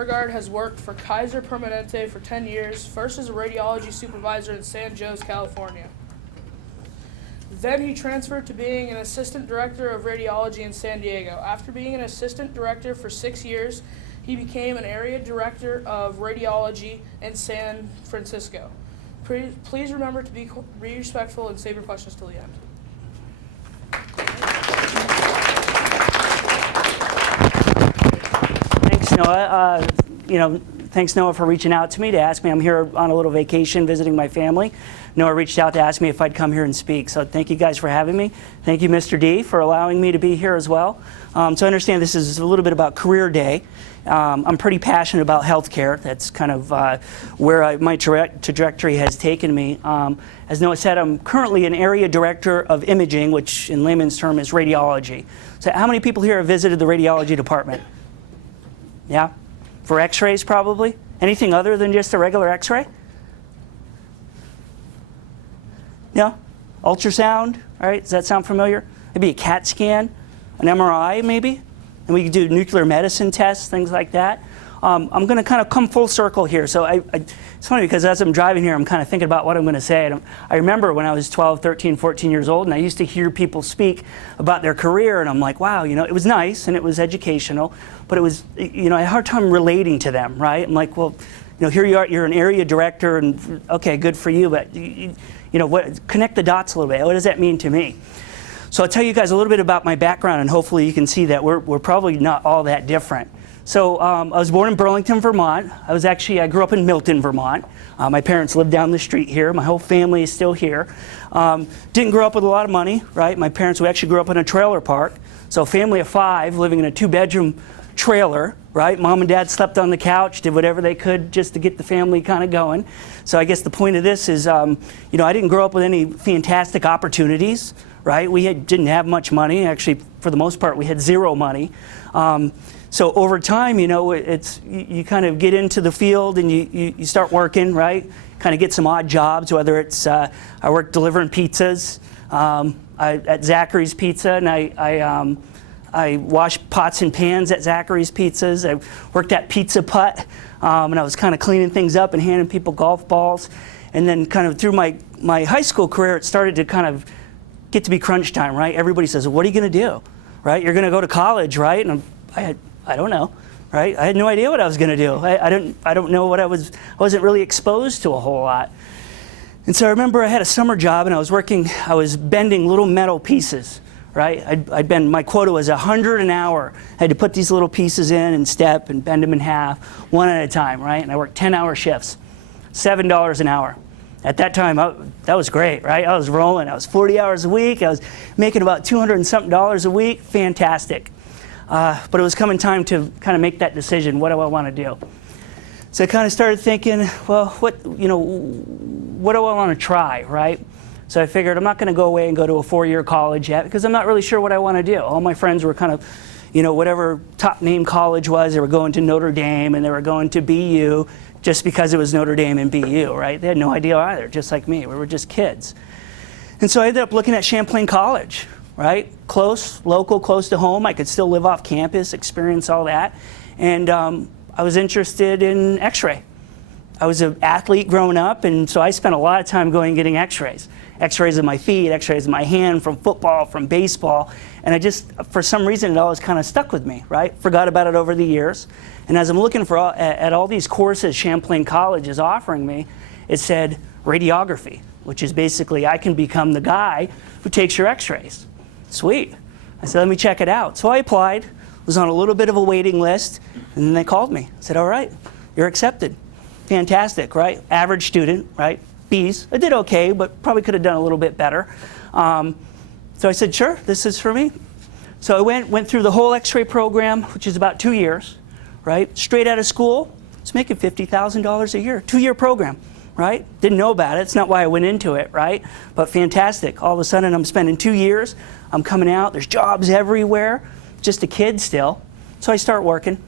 Beauregard has worked for Kaiser Permanente for 10 years, first as a radiology supervisor in San Jose, California. Then he transferred to being an assistant director of radiology in San Diego. After being an assistant director for 6 years, he became an area director of radiology in San Francisco. Please remember to be respectful and save your questions till the end. Thanks, Noah. Thanks, Noah, for reaching out to me to ask me. I'm here on a little vacation visiting my family. Noah reached out to ask me if I'd come here and speak. So thank you guys for having me. Thank you, Mr. D, for allowing me to be here as well. So I understand this is a little bit about Career Day. I'm pretty passionate about healthcare. That's kind of where my trajectory has taken me. As Noah said, I'm currently an area director of imaging, which in layman's term is radiology. So how many people here have visited the radiology department? Yeah? For x-rays probably? Anything other than just a regular x-ray? No? Ultrasound? All right, does that sound familiar? Maybe a CAT scan, an MRI maybe? And we could do nuclear medicine tests, things like that. I'm going to kind of come full circle here. So it's funny because as I'm driving here, I'm kind of thinking about what I'm going to say. And I remember when I was 12, 13, 14 years old, and I used to hear people speak about their career, and I'm like, wow, it was nice and it was educational, but it was, I had a hard time relating to them, right? I'm like, well, here you are, you're an area director, and okay, good for you, but connect the dots a little bit. What does that mean to me? So I'll tell you guys a little bit about my background, and hopefully you can see that we're probably not all that different. So I was born in Burlington, Vermont. I grew up in Milton, Vermont. My parents lived down the street here. My whole family is still here. Didn't grow up with a lot of money, right? My parents actually grew up in a trailer park. So a family of 5 living in a 2-bedroom trailer, right? Mom and dad slept on the couch, did whatever they could just to get the family kind of going. So I guess the point of this is, I didn't grow up with any fantastic opportunities, right? We didn't have much money. Actually, for the most part, we had 0 money. So over time, you kind of get into the field and you start working, right? Kind of get some odd jobs, whether it's I worked delivering pizzas at Zachary's Pizza, and I washed pots and pans at Zachary's Pizzas. I worked at Pizza Putt, and I was kind of cleaning things up and handing people golf balls. And then kind of through my high school career, it started to kind of get to be crunch time, right? Everybody says, what are you going to do, right? You're going to go to college, right? And I don't know, right? I had no idea what I was going to do. I don't know what I wasn't really exposed to a whole lot. And so I remember I had a summer job and I was bending little metal pieces, right? My quota was 100 an hour. I had to put these little pieces in and step and bend them in half, one at a time, right? And I worked 10-hour shifts, $7 an hour. At that time, that was great, right? I was rolling. I was 40 hours a week. I was making about $200 and something a week. Fantastic. But it was coming time to kind of make that decision. What do I want to do? So I kind of started thinking, well, what do I want to try, right? So I figured I'm not going to go away and go to a 4-year college yet because I'm not really sure what I want to do. All my friends were kind of, whatever top name college was, they were going to Notre Dame and they were going to BU just because it was Notre Dame and BU, right? They had no idea either, just like me. We were just kids. And so I ended up looking at Champlain College, right? Close, local, close to home. I could still live off campus, experience all that. And I was interested in x-ray. I was an athlete growing up, and so I spent a lot of time going and getting x-rays. X-rays of my feet, x-rays of my hand, from football, from baseball. And I just, for some reason, it always kind of stuck with me, right? Forgot about it over the years. And as I'm looking at all these courses Champlain College is offering me, it said radiography, which is basically I can become the guy who takes your x-rays. Sweet. I said, let me check it out. So I applied, was on a little bit of a waiting list, and then they called me. I said, all right, you're accepted. Fantastic, right? Average student, right? B's. I did okay, but probably could have done a little bit better. So I said, sure, this is for me. So I went through the whole x-ray program, which is about 2 years, right? Straight out of school, I was making $50,000 a year, 2-year program, right? Didn't know about it. It's not why I went into it, right? But fantastic. All of a sudden, I'm spending 2 years. I'm coming out. There's jobs everywhere. Just a kid still. So I start working.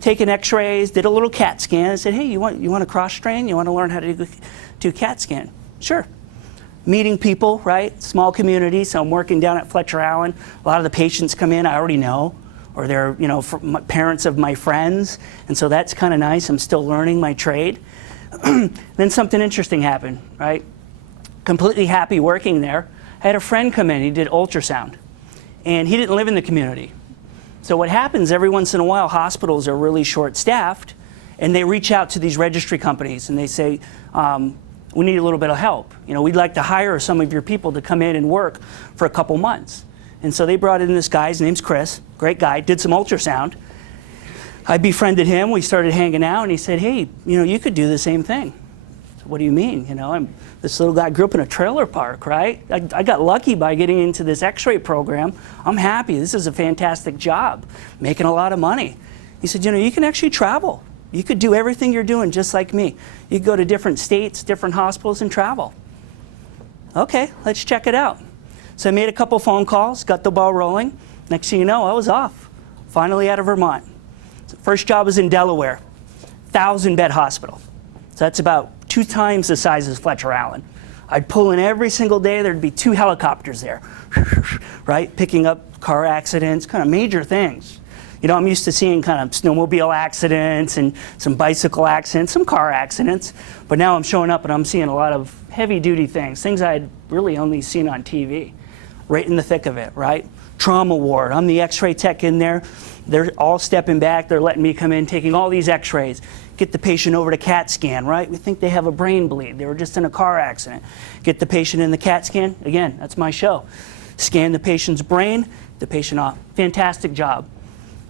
Taking x-rays, did a little CAT scan. I said, hey, you want to cross-train? You want to learn how to do CAT scan? Sure. Meeting people, right? Small community, so I'm working down at Fletcher Allen. A lot of the patients come in, I already know. or they're, parents of my friends. And so that's kind of nice. I'm still learning my trade. Then something interesting happened, right? Completely happy working there. I had a friend come in, he did ultrasound, and he didn't live in the community. So what happens every once in a while, hospitals are really short-staffed, and they reach out to these registry companies and they say, we need a little bit of help. We'd like to hire some of your people to come in and work for a couple months. And so they brought in this guy, his name's Chris, great guy, did some ultrasound. I befriended him, we started hanging out, and he said, hey, you could do the same thing. So what do you mean? This little guy grew up in a trailer park, right? I got lucky by getting into this x-ray program. I'm happy, this is a fantastic job, making a lot of money. He said, you can actually travel. You could do everything you're doing just like me. You could go to different states, different hospitals, and travel. Okay, let's check it out. So I made a couple phone calls, got the ball rolling. Next thing you know, I was off, finally out of Vermont. So first job was in Delaware, 1,000-bed hospital. So that's about 2 times the size of Fletcher Allen. I'd pull in every single day, there'd be 2 helicopters there, right? Picking up car accidents, kind of major things. I'm used to seeing kind of snowmobile accidents and some bicycle accidents, some car accidents, but now I'm showing up and I'm seeing a lot of heavy-duty things I had really only seen on TV, right in the thick of it, right? Trauma ward, I'm the x-ray tech in there. They're all stepping back, they're letting me come in, taking all these x-rays, get the patient over to CAT scan, right? We think they have a brain bleed, they were just in a car accident. Get the patient in the CAT scan, again, that's my show. Scan the patient's brain, the patient off. Fantastic job.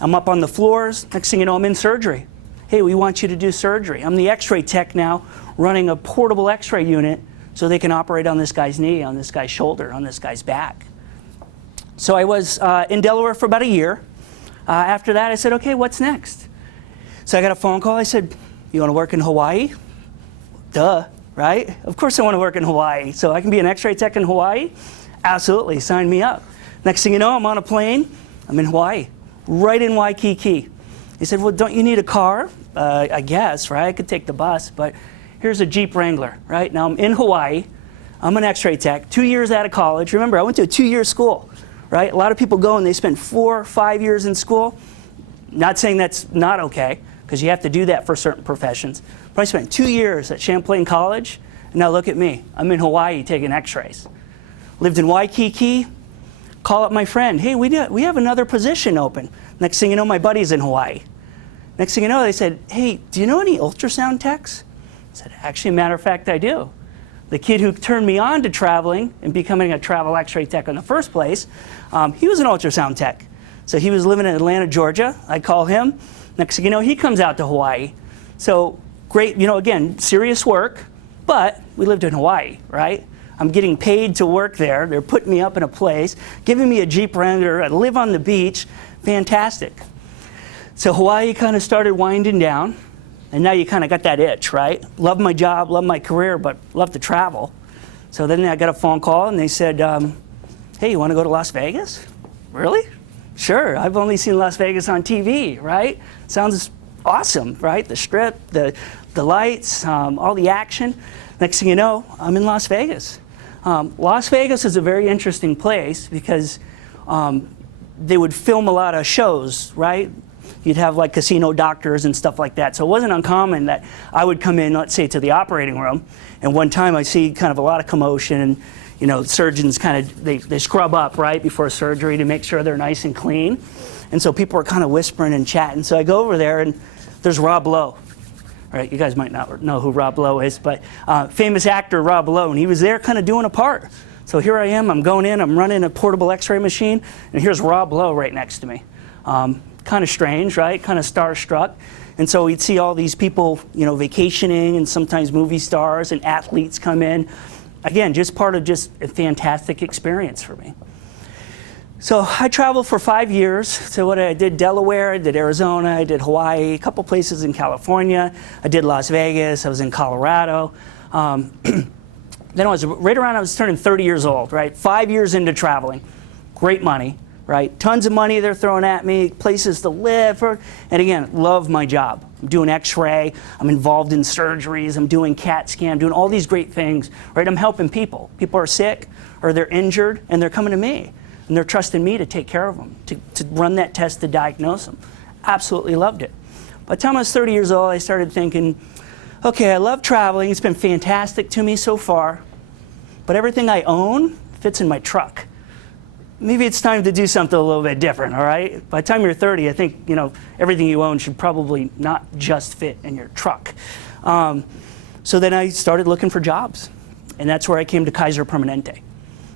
I'm up on the floors, next thing you know, I'm in surgery. Hey, we want you to do surgery. I'm the x-ray tech now, running a portable x-ray unit so they can operate on this guy's knee, on this guy's shoulder, on this guy's back. So I was in Delaware for about a year. After that, I said, okay, what's next? So I got a phone call. I said, you want to work in Hawaii? Duh, right? Of course I want to work in Hawaii. So I can be an x-ray tech in Hawaii? Absolutely, sign me up. Next thing you know, I'm on a plane. I'm in Hawaii, right in Waikiki. He said, well, don't you need a car? I guess, right? I could take the bus, but here's a Jeep Wrangler, right? Now I'm in Hawaii. I'm an x-ray tech, 2 years out of college. Remember, I went to a 2-year school, right? A lot of people go and they spend 4 or 5 years in school. Not saying that's not okay, because you have to do that for certain professions. But I spent 2 years at Champlain College, and now look at me. I'm in Hawaii taking x-rays. Lived in Waikiki, call up my friend. Hey, we have another position open. Next thing you know, my buddy's in Hawaii. Next thing you know, they said, hey, do you know any ultrasound techs? I said, actually, matter of fact, I do. The kid who turned me on to traveling and becoming a travel x-ray tech in the first place, he was an ultrasound tech. So he was living in Atlanta, Georgia. I call him. Next thing you know, he comes out to Hawaii. So great, again, serious work, but we lived in Hawaii, right? I'm getting paid to work there. They're putting me up in a place, giving me a Jeep Wrangler. I live on the beach. Fantastic. So Hawaii kind of started winding down, and now you kind of got that itch, right? Love my job, love my career, but love to travel. So then I got a phone call, and they said, hey, you want to go to Las Vegas? Really? Sure, I've only seen Las Vegas on TV, right? Sounds awesome, right? The strip, the lights, all the action. Next thing you know, I'm in Las Vegas. Las Vegas is a very interesting place because they would film a lot of shows, right? You'd have like casino doctors and stuff like that. So it wasn't uncommon that I would come in, let's say, to the operating room, and one time I see kind of a lot of commotion, and surgeons kind of, they scrub up, right, before surgery to make sure they're nice and clean. And so people are kind of whispering and chatting. So I go over there, and there's Rob Lowe. Right, you guys might not know who Rob Lowe is, but famous actor Rob Lowe, and he was there kind of doing a part. So here I am, I'm going in, I'm running a portable x-ray machine, and here's Rob Lowe right next to me. Kind of strange, right? Kind of starstruck. And so we'd see all these people, vacationing, and sometimes movie stars and athletes come in. Again, just part of just a fantastic experience for me. So I traveled for 5 years. So I did Delaware, I did Arizona, I did Hawaii, a couple places in California. I did Las Vegas, I was in Colorado. Then I was I was turning 30 years old, right? 5 years into traveling. Great money, right? Tons of money they're throwing at me, places to live. And again, love my job. I'm doing x-ray, I'm involved in surgeries, I'm doing CAT scan, I'm doing all these great things, right? I'm helping people. People are sick or they're injured and they're coming to me. and they're trusting me to take care of them, to run that test to diagnose them. Absolutely loved it. By the time I was 30 years old, I started thinking, okay, I love traveling. It's been fantastic to me so far, but everything I own fits in my truck. Maybe it's time to do something a little bit different, all right? By the time you're 30, I think, everything you own should probably not just fit in your truck. So then I started looking for jobs, and that's where I came to Kaiser Permanente.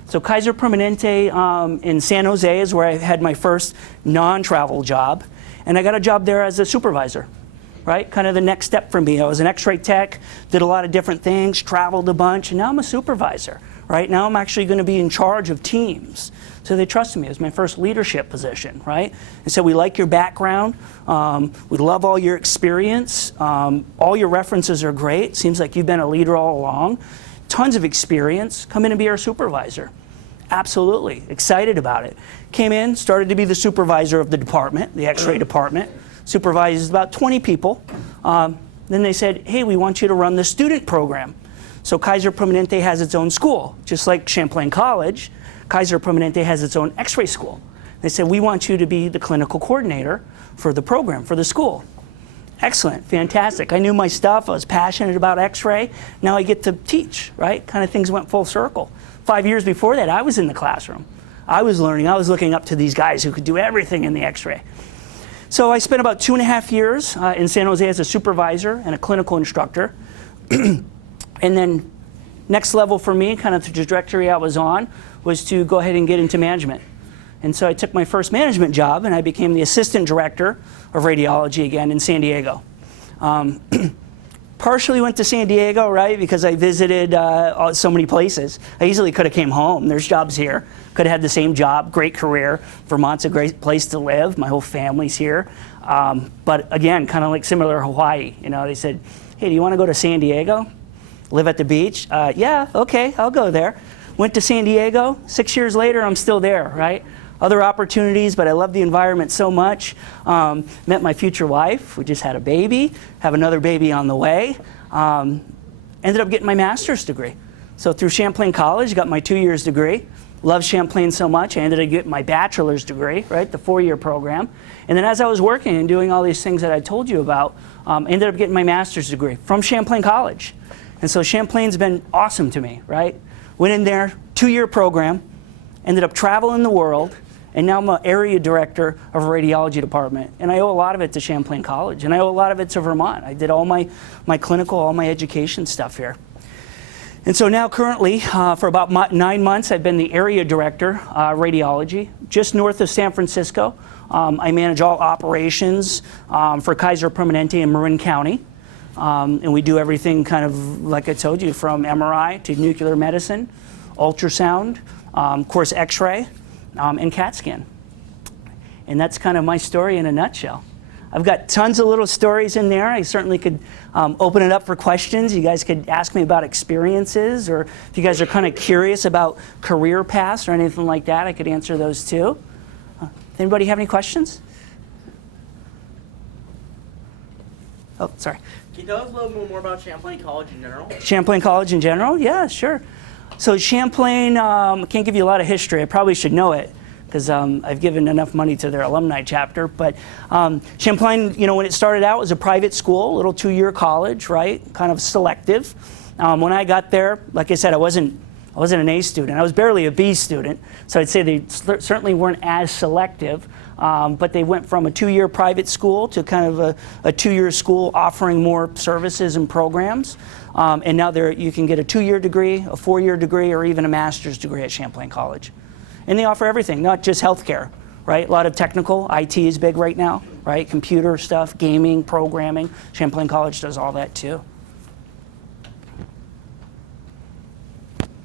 So Kaiser Permanente in San Jose is where I had my first non-travel job, and I got a job there as a supervisor, right? Kind of the next step for me. I was an X-ray tech, did a lot of different things, traveled a bunch, and now I'm a supervisor, right? Now I'm actually going to be in charge of teams. So they trusted me. It was my first leadership position, right? And so we like your background. We love all your experience. All your references are great. Seems like you've been a leader all along. Tons of experience. Come in and be our supervisor. Absolutely. Excited about it. Came in, started to be the supervisor of the department, the X-ray department. Supervises about 20 people. Then they said, hey, we want you to run the student program. So Kaiser Permanente has its own school, just like Champlain College. Kaiser Permanente has its own X-ray school. They said, we want you to be the clinical coordinator for the program, for the school. Excellent, fantastic. I knew my stuff, I was passionate about X-ray. Now I get to teach, right? Kind of things went full circle. 5 years before that, I was in the classroom. I was learning, I was looking up to these guys who could do everything in the X-ray. So I spent about 2.5 years in San Jose as a supervisor and a clinical instructor. And then next level for me, kind of the trajectory I was on, was to go ahead and get into management. And so I took my first management job and I became the assistant director of radiology again in San Diego. Partially went to San Diego, right, because I visited so many places. I easily could have came home. There's jobs here. Could have had the same job, great career. Vermont's a great place to live. My whole family's here. But again, kind of like similar to Hawaii. They said, hey, do you want to go to San Diego? Live at the beach? Yeah, okay, I'll go there. Went to San Diego. 6 years later, I'm still there, right? Other opportunities, but I love the environment so much. Met my future wife. We just had a baby. Have another baby on the way. Ended up getting my master's degree. So through Champlain College, got my 2 years degree. Loved Champlain so much, I ended up getting my bachelor's degree, right? The 4-year program. And then as I was working and doing all these things that I told you about, ended up getting my master's degree from Champlain College. And so Champlain's been awesome to me, right? Went in there, 2-year program, ended up traveling the world, and now I'm an area director of a radiology department. And I owe a lot of it to Champlain College, and I owe a lot of it to Vermont. I did all my clinical, all my education stuff here. And so now currently, for about 9 months, I've been the area director, radiology, just north of San Francisco. I manage all operations for Kaiser Permanente in Marin County. And we do everything kind of, like I told you, from MRI to nuclear medicine, ultrasound, of course X-ray, and CAT scan. And that's kind of my story in a nutshell. I've got tons of little stories in there. I certainly could open it up for questions. You guys could ask me about experiences, or if you guys are kind of curious about career paths or anything like that, I could answer those too. Anybody have any questions? Oh, sorry. Can you tell us a little bit more about Champlain College in general? Champlain College in general? Yeah, sure. So Champlain, I can't give you a lot of history. I probably should know it because I've given enough money to their alumni chapter. But Champlain, when it started out, was a private school, a little 2-year college, right? Kind of selective. When I got there, like I said, I wasn't an A student. I was barely a B student. So I'd say they certainly weren't as selective. But they went from a 2-year private school to kind of a 2-year school offering more services and programs. And now you can get a 2-year degree, a 4-year degree, or even a master's degree at Champlain College. And they offer everything, not just healthcare, right? A lot of technical, IT is big right now, right? Computer stuff, gaming, programming. Champlain College does all that too.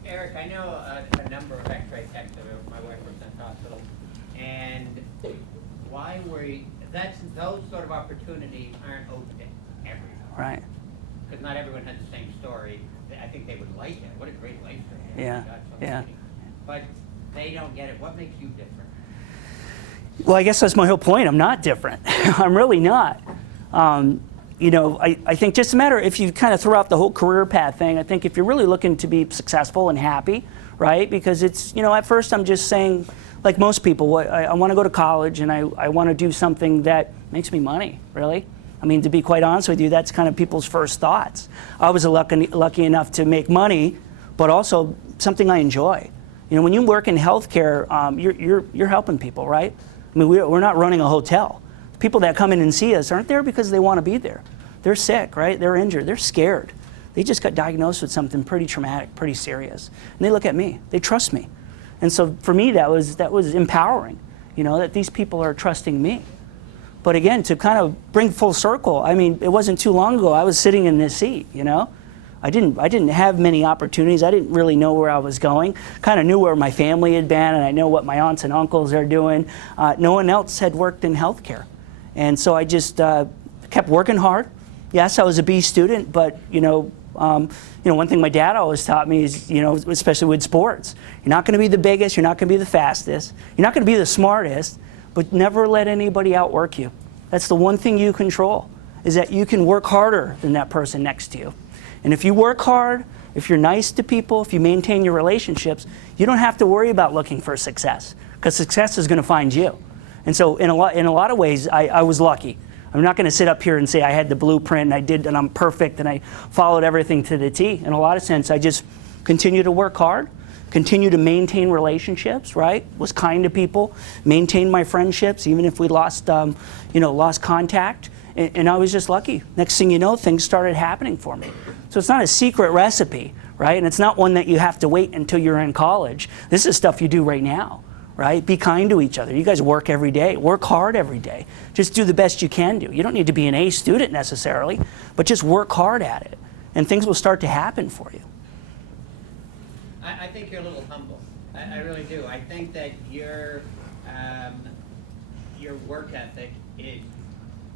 Eric, I know a number of X-ray techs. My wife works in the hospital, and those sort of opportunities aren't open to everyone. Right. Because not everyone has the same story. I think they would like it. What a great life story. Yeah. God, so Yeah. many. But they don't get it. What makes you different? Well, I guess that's my whole point. I'm not different. I'm really not. I think just a matter if you kind of throw out the whole career path thing, I think if you're really looking to be successful and happy, right? Because it's, at first I'm just saying, like most people, I want to go to college and I want to do something that makes me money, really. I mean, to be quite honest with you, that's kind of people's first thoughts. I was lucky enough to make money, but also something I enjoy. When you work in healthcare, you're helping people, right? I mean, we're not running a hotel. People that come in and see us aren't there because they want to be there. They're sick, right? They're injured. They're scared. They just got diagnosed with something pretty traumatic, pretty serious. And they look at me. They trust me. And so for me, that was empowering, that these people are trusting me. But again, to kind of bring full circle, I mean, it wasn't too long ago I was sitting in this seat, I didn't have many opportunities. I didn't really know where I was going. Kind of knew where my family had been, and I know what my aunts and uncles are doing. No one else had worked in healthcare. And so I just kept working hard. Yes, I was a B student, but one thing my dad always taught me is, especially with sports, you're not going to be the biggest, you're not going to be the fastest, you're not going to be the smartest, but never let anybody outwork you. That's the one thing you control, is that you can work harder than that person next to you. And if you work hard, if you're nice to people, if you maintain your relationships, you don't have to worry about looking for success, because success is going to find you. And so in a lot of ways, I was lucky. I'm not going to sit up here and say I had the blueprint and I'm perfect and I followed everything to the T. In a lot of sense, I just continue to work hard, continue to maintain relationships, right? Was kind to people, maintained my friendships, even if we lost contact. And I was just lucky. Next thing you know, things started happening for me. So it's not a secret recipe, right? And it's not one that you have to wait until you're in college. This is stuff you do right now. Right? Be kind to each other. You guys work every day. Work hard every day. Just do the best you can do. You don't need to be an A student necessarily, but just work hard at it, and things will start to happen for you. I think you're a little humble. I really do. I think that your work ethic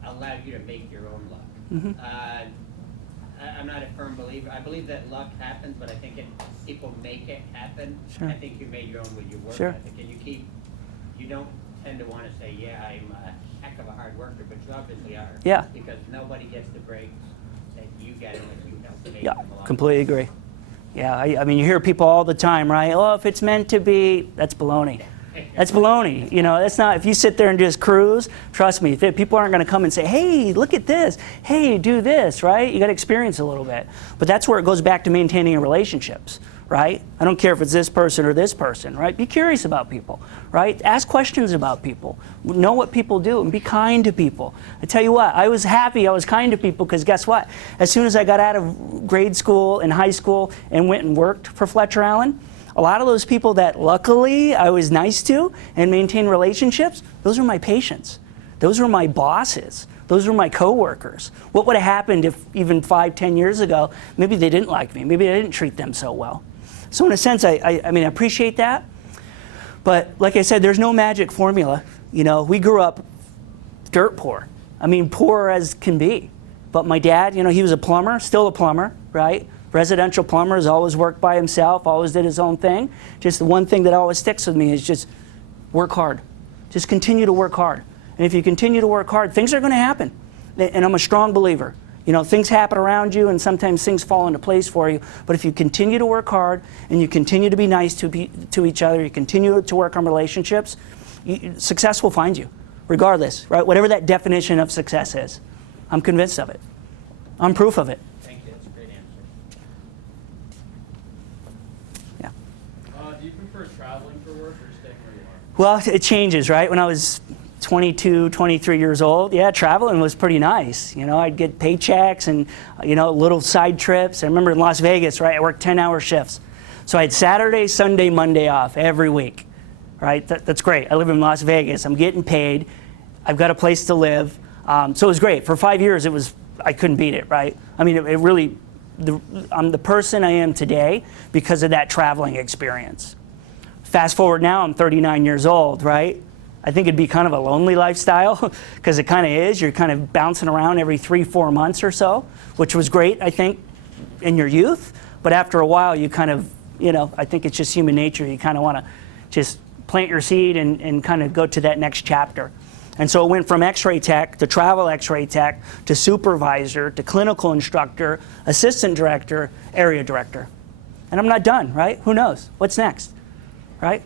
allowed you to make your own luck. Mm-hmm. I'm not a firm believer. I believe that luck happens, but I think people make it happen. Sure. I think you made your own with your work Sure. ethic, and you don't tend to want to say, yeah, I'm a heck of a hard worker, but you obviously are. Yeah. Because nobody gets the breaks that you get unless you help make Yeah, them along. completely agree. Yeah, I mean, you hear people all the time, right? Oh, if it's meant to be, that's baloney. That's baloney. That's not, if you sit there and just cruise, trust me, people aren't going to come and say, hey, look at this. Hey, do this, right? You got to experience a little bit. But that's where it goes back to maintaining relationships, right? I don't care if it's this person or this person, right? Be curious about people, right? Ask questions about people. Know what people do and be kind to people. I tell you what, I was happy I was kind to people because guess what? As soon as I got out of grade school and high school and went and worked for Fletcher Allen, a lot of those people that luckily I was nice to and maintained relationships, those were my patients. Those were my bosses. Those were my coworkers. What would have happened if even 5-10 years ago, maybe they didn't like me, maybe I didn't treat them so well. So in a sense, I mean, I appreciate that. But like I said, there's no magic formula. We grew up dirt poor. I mean, poor as can be. But my dad, he was a plumber, still a plumber, right? Residential plumbers, always worked by himself, always did his own thing. Just the one thing that always sticks with me is just work hard. Just continue to work hard. And if you continue to work hard, things are going to happen. And I'm a strong believer. Things happen around you and sometimes things fall into place for you. But if you continue to work hard and you continue to be nice to each other, you continue to work on relationships, success will find you, regardless, right? Whatever that definition of success is. I'm convinced of it. I'm proof of it. Thank you. That's a great answer. Yeah. Do you prefer traveling for work or staying where you are? Well, it changes, right? When I was 22, 23 years old, yeah, traveling was pretty nice. I'd get paychecks and, little side trips. I remember in Las Vegas, right, I worked 10-hour shifts. So I had Saturday, Sunday, Monday off every week, right? That's great. I live in Las Vegas. I'm getting paid. I've got a place to live. So it was great. For 5 years, I couldn't beat it, right? I mean, it really, I'm the person I am today because of that traveling experience. Fast forward now, I'm 39 years old, right? I think it'd be kind of a lonely lifestyle because it kind of is. You're kind of bouncing around every 3-4 months or so, which was great, I think, in your youth. But after a while, you kind of, I think it's just human nature. You kind of want to just plant your seed and kind of go to that next chapter. And so it went from x-ray tech to travel x-ray tech to supervisor to clinical instructor, assistant director, area director. And I'm not done, right? Who knows? What's next, right?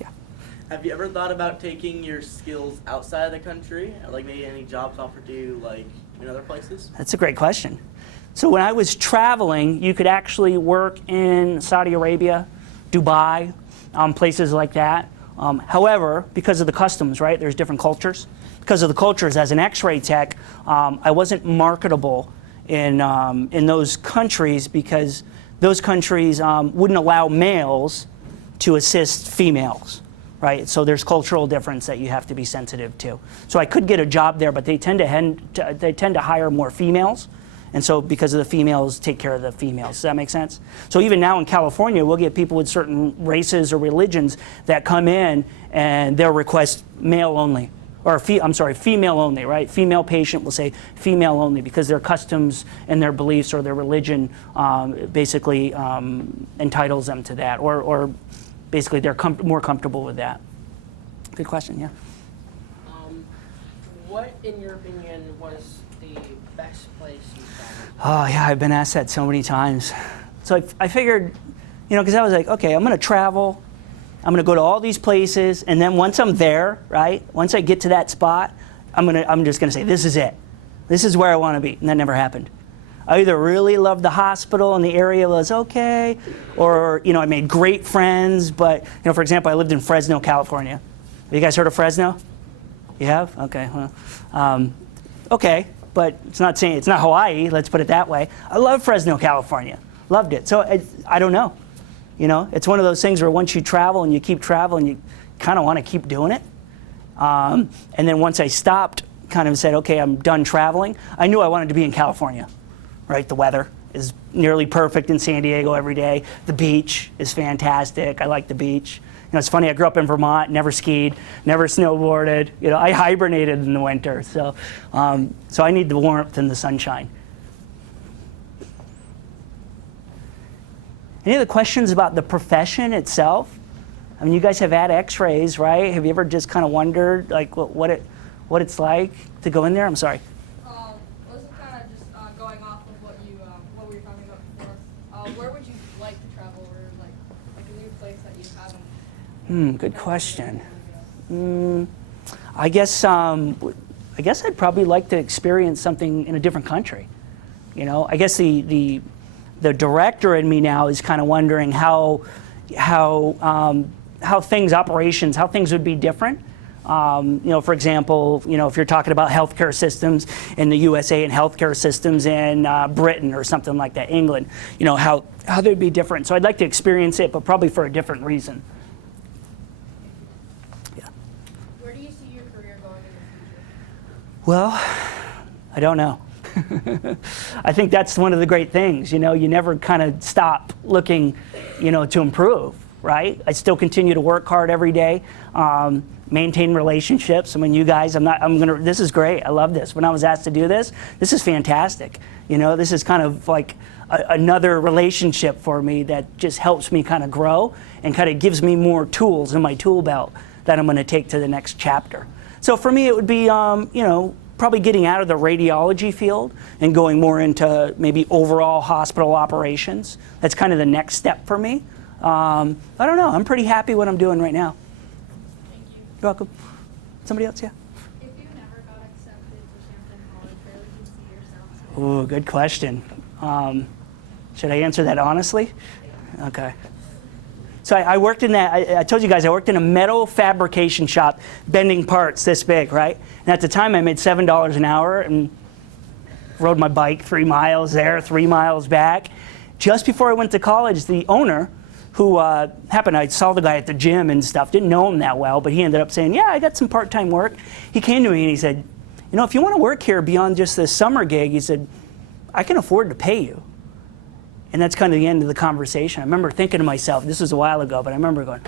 Yeah. Have you ever thought about taking your skills outside of the country? Like maybe any jobs offered to you like in other places? That's a great question. So when I was traveling, you could actually work in Saudi Arabia, Dubai, places like that. However, because of the customs, right, there's different cultures. Because of the cultures, as an x-ray tech, I wasn't marketable in those countries because those countries wouldn't allow males to assist females, right? So there's cultural difference that you have to be sensitive to. So I could get a job there, but they tend to hire more females. And so because of the females, take care of the females. Does that make sense? So even now in California, we'll get people with certain races or religions that come in and they'll request male only. Or female only, right? Female patient will say female only because their customs and their beliefs or their religion basically entitles them to that. Or basically they're more comfortable with that. Good question, yeah. What, in your opinion, was the best place you traveled? Oh yeah, I've been asked that so many times. So I figured, because I was like, okay, I'm gonna travel, I'm gonna go to all these places, and then once I'm there, right, once I get to that spot, I'm just gonna say, this is it. This is where I wanna be, and that never happened. I either really loved the hospital and the area was okay, or I made great friends, but for example, I lived in Fresno, California. Have you guys heard of Fresno? You have? Okay, well, okay. But it's not Hawaii, let's put it that way. I love Fresno, California. Loved it. So I don't know. It's one of those things where once you travel and you keep traveling, you kind of want to keep doing it. And then once I stopped, kind of said, okay, I'm done traveling, I knew I wanted to be in California, right? The weather is nearly perfect in San Diego every day. The beach is fantastic. I like the beach. It's funny, I grew up in Vermont, never skied, never snowboarded. I hibernated in the winter, so I need the warmth and the sunshine. Any other questions about the profession itself? I mean, you guys have had x-rays, right? Have you ever just kind of wondered like what it's like to go in there? I'm sorry. This is kind of just going off of what we were talking about before. Where would you like to travel, or like a new place that you haven't? Good question. I guess I'd probably like to experience something in a different country. I guess the director in me now is kind of wondering how things would be different. For example, if you're talking about healthcare systems in the USA and healthcare systems in Britain or something like that, England, how they'd be different. So I'd like to experience it, but probably for a different reason. Well, I don't know. I think that's one of the great things, you never kind of stop looking, to improve, right? I still continue to work hard every day, maintain relationships. I mean, you guys, this is great. I love this. When I was asked to do this is fantastic. This is kind of like another relationship for me that just helps me kind of grow and kind of gives me more tools in my tool belt that I'm going to take to the next chapter. So for me, it would be, probably getting out of the radiology field and going more into maybe overall hospital operations. That's kind of the next step for me. I don't know. I'm pretty happy what I'm doing right now. Thank you. You're welcome. Somebody else, yeah? If you never got accepted to Champlain College, where would you see yourself? Ooh, good question. Should I answer that honestly? Okay. So I worked in that, I told you guys, I worked in a metal fabrication shop, bending parts this big, right? And at the time I made $7 an hour and rode my bike 3 miles there, 3 miles back. Just before I went to college, the owner, who I saw the guy at the gym and stuff, didn't know him that well, but he ended up saying, yeah, I got some part-time work. He came to me and he said, if you want to work here beyond just this summer gig, he said, I can afford to pay you. And that's kind of the end of the conversation. I remember thinking to myself, this was a while ago, but I remember going,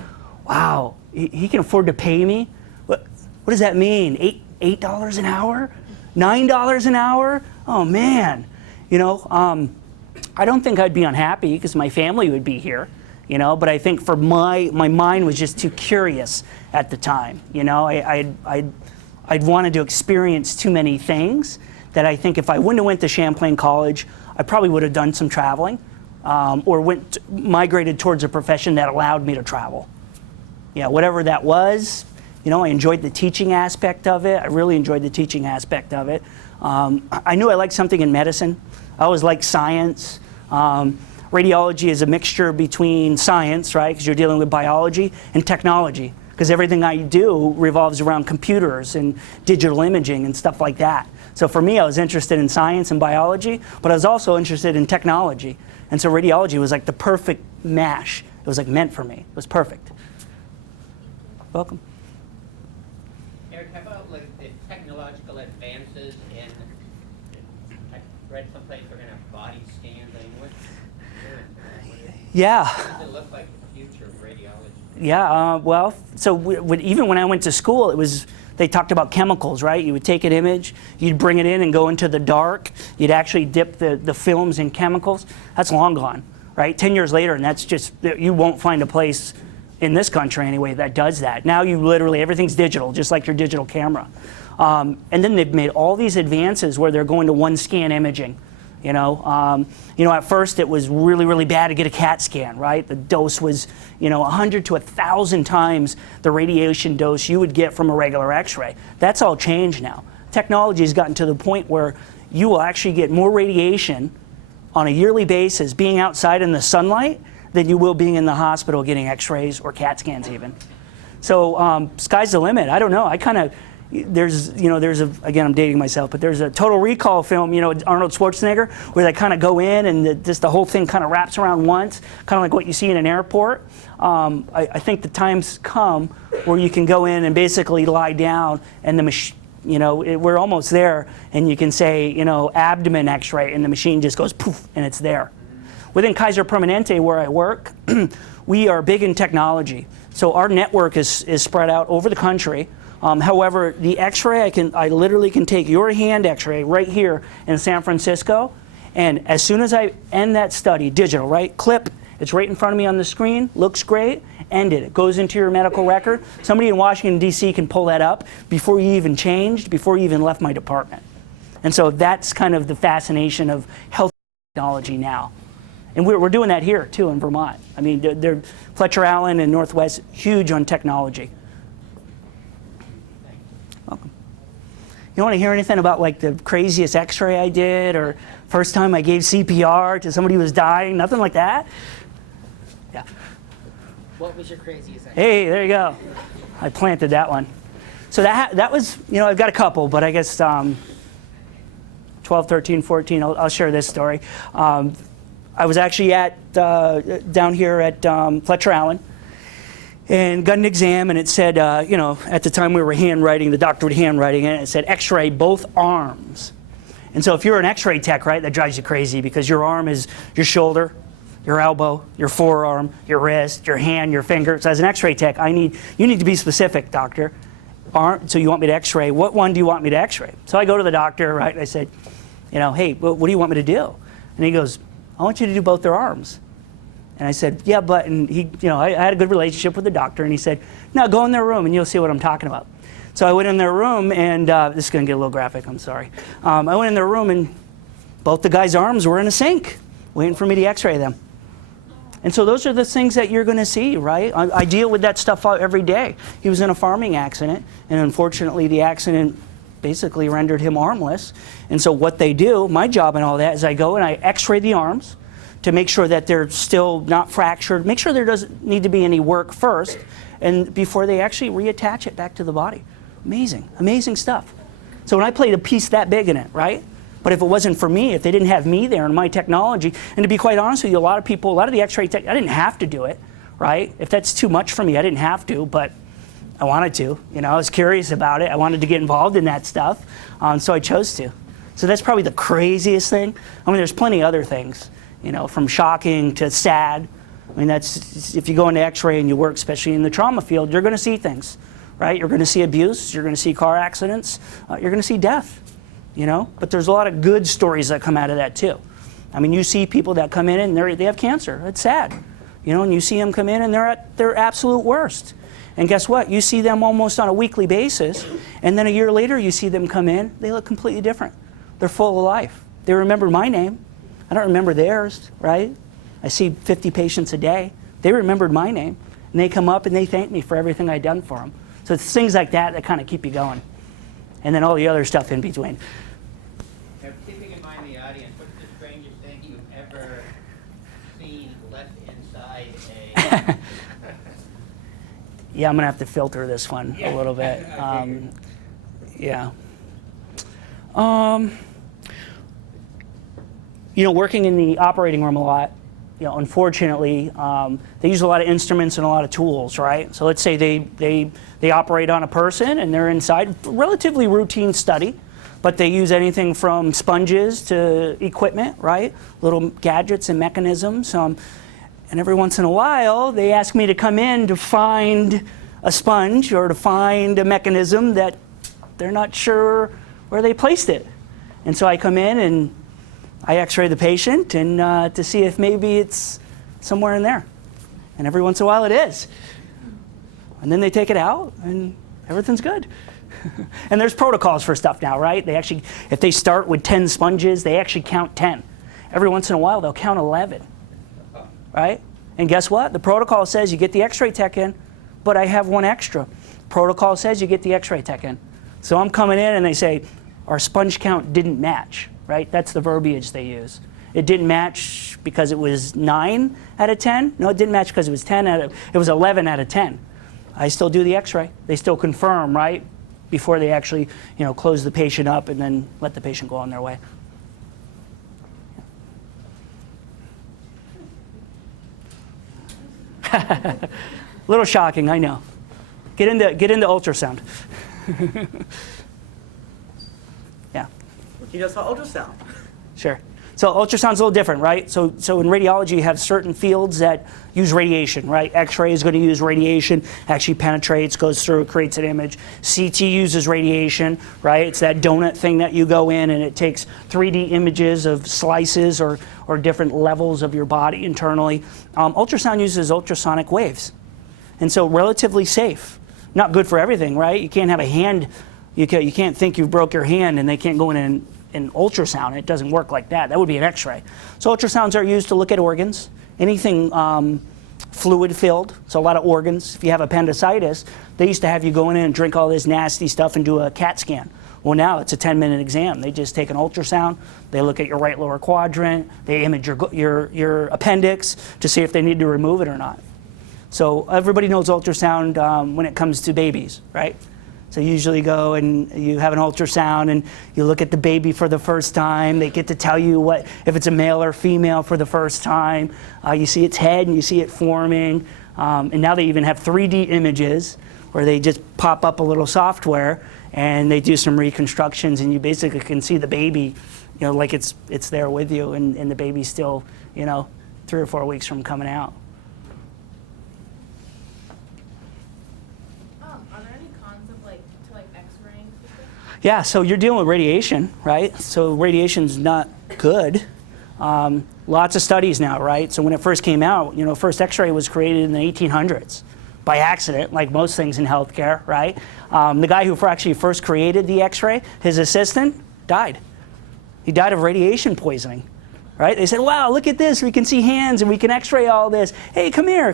wow, he can afford to pay me? What does that mean? $8 an hour? $9 an hour? Oh man. I don't think I'd be unhappy because my family would be here you know. But I think for my mind was just too curious at the time, you know. I'd wanted to experience too many things that I think if I wouldn't have went to Champlain College, I probably would have done some traveling, or migrated towards a profession that allowed me to travel. Yeah, whatever that was, you know, I enjoyed the teaching aspect of it. I really enjoyed the teaching aspect of it. I knew I liked something in medicine. I always liked science. Radiology is a mixture between science, right, because you're dealing with biology, and technology, because everything I do revolves around computers and digital imaging and stuff like that. So for me, I was interested in science and biology, but I was also interested in technology. And so radiology was like the perfect mash. It was like meant for me. It was perfect. Welcome. Eric, how about like the technological advances in, I read someplace we're going to have body scans. I mean, Yeah. what does it look like the future of radiology? Yeah, well, so even when I went to school, they talked about chemicals, right? You would take an image, you'd bring it in and go into the dark. You'd actually dip the films in chemicals. That's long gone, right? 10 years later, and that's just, you won't find a place in this country anyway that does that. Now you literally, everything's digital, just like your digital camera. And then they've made all these advances where they're going to one scan imaging. You know, at first it was really, really bad to get a CAT scan, right? The dose was, 100 to 1,000 times the radiation dose you would get from a regular X-ray. That's all changed now. Technology has gotten to the point where you will actually get more radiation on a yearly basis being outside in the sunlight than you will being in the hospital getting X-rays or CAT scans even. So sky's the limit. I don't know. Again, I'm dating myself, but there's a Total Recall film, Arnold Schwarzenegger, where they kind of go in and the whole thing kind of wraps around once, kind of like what you see in an airport. I think the time's come where you can go in and basically lie down and the machine, we're almost there, and you can say, abdomen X-ray, and the machine just goes poof, and it's there. Within Kaiser Permanente, where I work, we are big in technology. So our network is spread out over the country. However, the X-ray, I literally can take your hand X-ray right here in San Francisco, and as soon as I end that study, digital, right? Clip, it's right in front of me on the screen, looks great, end it. It goes into your medical record. Somebody in Washington, D.C. can pull that up before you even changed, before you even left my department. And so that's kind of the fascination of health technology now. And we're doing that here, too, in Vermont. I mean, they're Fletcher Allen and Northwest, huge on technology. Welcome. You want to hear anything about like the craziest X-ray I did, or first time I gave CPR to somebody who was dying? Nothing like that? Yeah. What was your craziest? Hey, there you go. I planted that one. So that was, I've got a couple, but I guess 12, 13, 14, I'll share this story. I was actually down here at Fletcher Allen, and got an exam, and it said, at the time we were handwriting, the doctor would handwriting it, and it said X-ray both arms. And so if you're an X-ray tech, right, that drives you crazy, because your arm is your shoulder, your elbow, your forearm, your wrist, your hand, your finger. So as an X-ray tech, you need to be specific, doctor. So you want me to X-ray? What one do you want me to X-ray? So I go to the doctor, right, and I said, hey, what do you want me to do? And he goes, I want you to do both their arms. And I said, yeah, but, and he, I had a good relationship with the doctor, and he said, no, go in their room and you'll see what I'm talking about. So I went in their room, and this is going to get a little graphic, I'm sorry. I went in their room, and both the guys' arms were in a sink, waiting for me to X-ray them. And so those are the things that you're going to see, right? I deal with that stuff every day. He was in a farming accident, and unfortunately the accident basically rendered him armless. And so what they do, my job and all that, is I go and I X-ray the arms to make sure that they're still not fractured, make sure there doesn't need to be any work first, and before they actually reattach it back to the body. Amazing, amazing stuff. So when I played a piece that big in it, right? But if it wasn't for me, if they didn't have me there and my technology, and to be quite honest with you, a lot of the X-ray tech, I didn't have to do it, right? If that's too much for me, I didn't have to, but I wanted to. I was curious about it. I wanted to get involved in that stuff, so I chose to. So that's probably the craziest thing. I mean, there's plenty of other things, from shocking to sad. I mean, that's, if you go into X-ray and you work, especially in the trauma field, you're going to see things, right? You're going to see abuse, you're going to see car accidents, you're going to see death, But there's a lot of good stories that come out of that too. I mean, you see people that come in and they have cancer. It's sad. You know, and you see them come in and they're at their absolute worst. And guess what? You see them almost on a weekly basis, and then a year later you see them come in, they look completely different. They're full of life. They remember my name. I don't remember theirs, right? I see 50 patients a day. They remembered my name, and they come up and they thank me for everything I've done for them. So it's things like that that kind of keep you going. And then all the other stuff in between. Now, keeping in mind the audience, what's the strangest thing you've ever seen left inside a... Yeah, I'm gonna have to filter this one a little bit. Yeah. You know, working in the operating room a lot, you know, unfortunately, they use a lot of instruments and a lot of tools, right? So let's say they operate on a person and they're inside, relatively routine study, but they use anything from sponges to equipment, right? Little gadgets and mechanisms. And every once in a while, they ask me to come in to find a sponge or to find a mechanism that they're not sure where they placed it. And so I come in and I x-ray the patient and to see if maybe it's somewhere in there. And every once in a while it is. And then they take it out and everything's good. And there's protocols for stuff now, right? They actually, if they start with 10 sponges, they actually count 10. Every once in a while they'll count 11. Right? And guess what? The protocol says you get the x-ray tech in, but I have one extra. Protocol says you get the x-ray tech in. So I'm coming in and they say, our sponge count didn't match, right? That's the verbiage they use. It didn't match because it was 9 out of 10. No, it didn't match because it was it was 11 out of 10. I still do the x-ray. They still confirm, right? Before they actually, you know, close the patient up and then let the patient go on their way. Little shocking, I know. Get into ultrasound. Yeah. You know, so ultrasound. Sure. So ultrasound's a little different, right? So in radiology, you have certain fields that use radiation, right? X-ray is going to use radiation, actually penetrates, goes through, creates an image. CT uses radiation, right? It's that donut thing that you go in and it takes 3D images of slices or different levels of your body internally. Ultrasound uses ultrasonic waves. And so relatively safe. Not good for everything, right? You can't have a hand, you can't think you broke your hand and they can't go in and ultrasound. It doesn't work like that. That would be an x-ray. So ultrasounds are used to look at organs, anything fluid filled, so a lot of organs. If you have appendicitis, they used to have you go in and drink all this nasty stuff and do a CAT scan. Well, now it's a 10-minute exam. They just take an ultrasound, they look at your right lower quadrant, they image your appendix to see if they need to remove it or not. So everybody knows ultrasound when it comes to babies, right? So you usually go and you have an ultrasound and you look at the baby for the first time. They get to tell you if it's a male or female for the first time. You see its head and you see it forming. And now they even have 3D images where they just pop up a little software and they do some reconstructions and you basically can see the baby, you know, like it's there with you and the baby's still, you know, 3 or 4 weeks from coming out. Yeah, so you're dealing with radiation, right? So radiation's not good. Lots of studies now, right? So when it first came out, you know, first X-ray was created in the 1800s by accident, like most things in healthcare, right? The guy who actually first created the X-ray, his assistant, died. He died of radiation poisoning, right? They said, wow, look at this. We can see hands and we can X-ray all this. Hey, come here,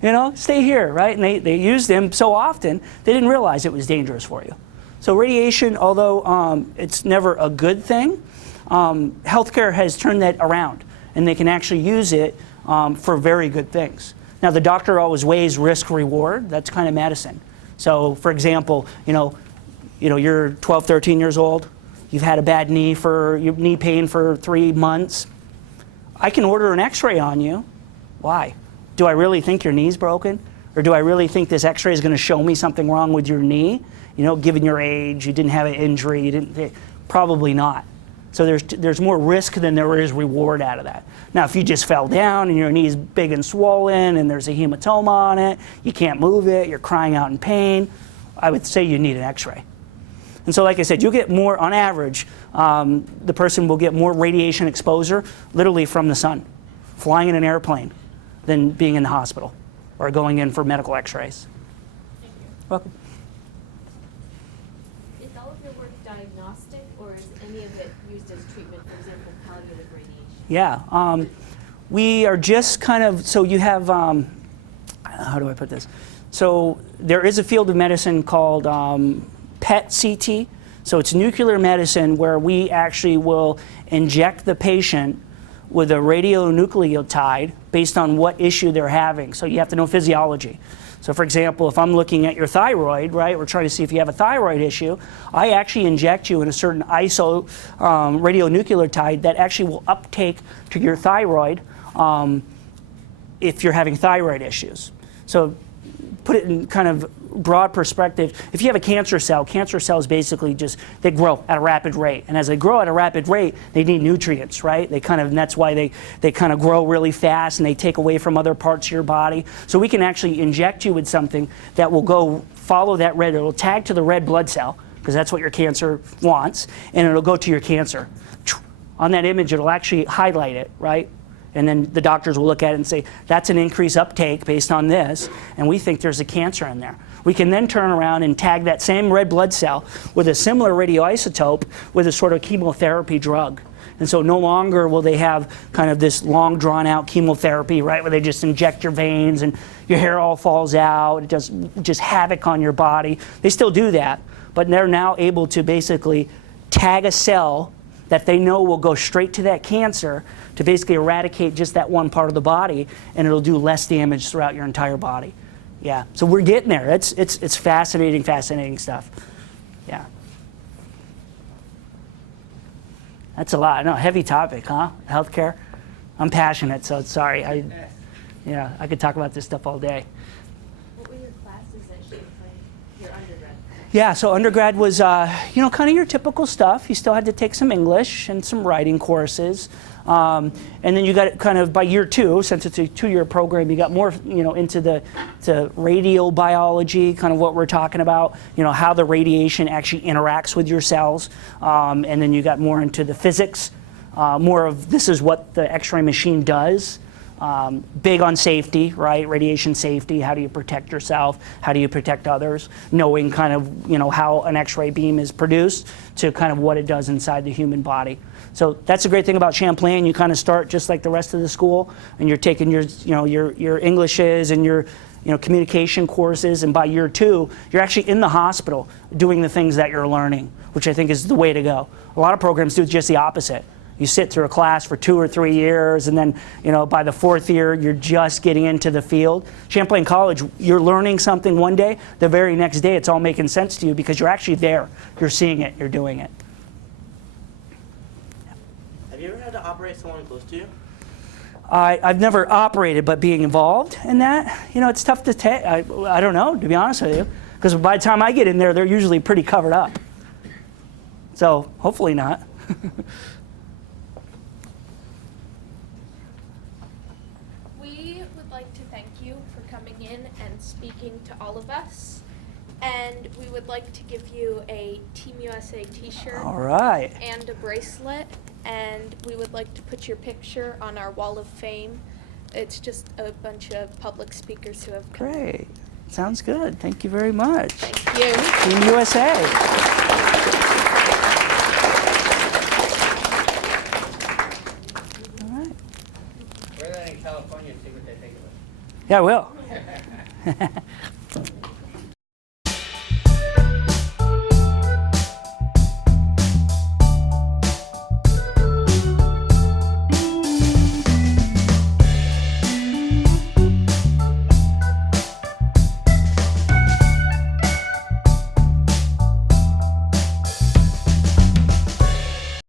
you know, stay here, right? And they used him so often, they didn't realize it was dangerous for you. So radiation, although it's never a good thing, healthcare has turned that around, and they can actually use it for very good things. Now, the doctor always weighs risk-reward. That's kind of medicine. So, for example, you're 12, 13 years old. You've had a bad knee pain for 3 months. I can order an X-ray on you. Why? Do I really think your knee's broken, or do I really think this X-ray is going to show me something wrong with your knee? You know, given your age, you didn't have an injury, probably not. So there's more risk than there is reward out of that. Now, if you just fell down and your knee's big and swollen and there's a hematoma on it, you can't move it, you're crying out in pain, I would say you need an X-ray. And so like I said, you'll get more, on average, the person will get more radiation exposure literally from the sun, flying in an airplane, than being in the hospital or going in for medical x-rays. Thank you. Welcome. Is all of your work diagnostic, or is any of it used as treatment, for example, palliative radiation? Yeah, we are just kind of, so you have, how do I put this? So there is a field of medicine called PET-CT. So it's nuclear medicine where we actually will inject the patient with a radionucleotide based on what issue they're having. So you have to know physiology. So for example, if I'm looking at your thyroid, right, we're trying to see if you have a thyroid issue, I actually inject you in a certain iso radionucleotide that actually will uptake to your thyroid if you're having thyroid issues. So put it in kind of broad perspective, if you have a cancer cells basically just, they grow at a rapid rate. And as they grow at a rapid rate, they need nutrients, right? They kind of, and that's why they kind of grow really fast and they take away from other parts of your body. So we can actually inject you with something that will go follow that red, it'll tag to the red blood cell, because that's what your cancer wants, and it'll go to your cancer. On that image, it'll actually highlight it, right? And then the doctors will look at it and say, that's an increased uptake based on this, and we think there's a cancer in there. We can then turn around and tag that same red blood cell with a similar radioisotope with a sort of chemotherapy drug. And so no longer will they have kind of this long drawn out chemotherapy, right, where they just inject your veins and your hair all falls out, it does just havoc on your body. They still do that, but they're now able to basically tag a cell that they know will go straight to that cancer to basically eradicate just that one part of the body, and it'll do less damage throughout your entire body. Yeah, so we're getting there. It's fascinating, fascinating stuff. Yeah. That's a lot. No, heavy topic, huh? Healthcare. I'm passionate, so sorry. I could talk about this stuff all day. What were your classes at Champlain, your undergrad? Yeah, so undergrad was, kind of your typical stuff. You still had to take some English and some writing courses. And then you got kind of by year 2, since it's a 2-year program, you got more, into the radiobiology, kind of what we're talking about, how the radiation actually interacts with your cells. And then you got more into the physics, more of this is what the X-ray machine does. Big on safety, right? Radiation safety. How do you protect yourself? How do you protect others? Knowing kind of, how an X-ray beam is produced to kind of what it does inside the human body. So that's the great thing about Champlain. You kind of start just like the rest of the school, and you're taking your, your Englishes and your, communication courses, and by year 2, you're actually in the hospital doing the things that you're learning, which I think is the way to go. A lot of programs do just the opposite. You sit through a class for 2 or 3 years, and then, by the 4th year, you're just getting into the field. Champlain College, you're learning something one day, the very next day it's all making sense to you because you're actually there. You're seeing it, you're doing it. Have you ever had to operate someone close to you? I've never operated, but being involved in that, it's tough to take. I don't know, to be honest with you, because by the time I get in there, they're usually pretty covered up. So hopefully not. We would like to thank you for coming in and speaking to all of us. And we would like to give you a Team USA t-shirt All right. and a bracelet. And we would like to put your picture on our wall of fame. It's just a bunch of public speakers who have come. Great. Sounds good. Thank you very much. Thank you. Team USA. All right. Wear that in California and see what they think of it. Yeah, I will.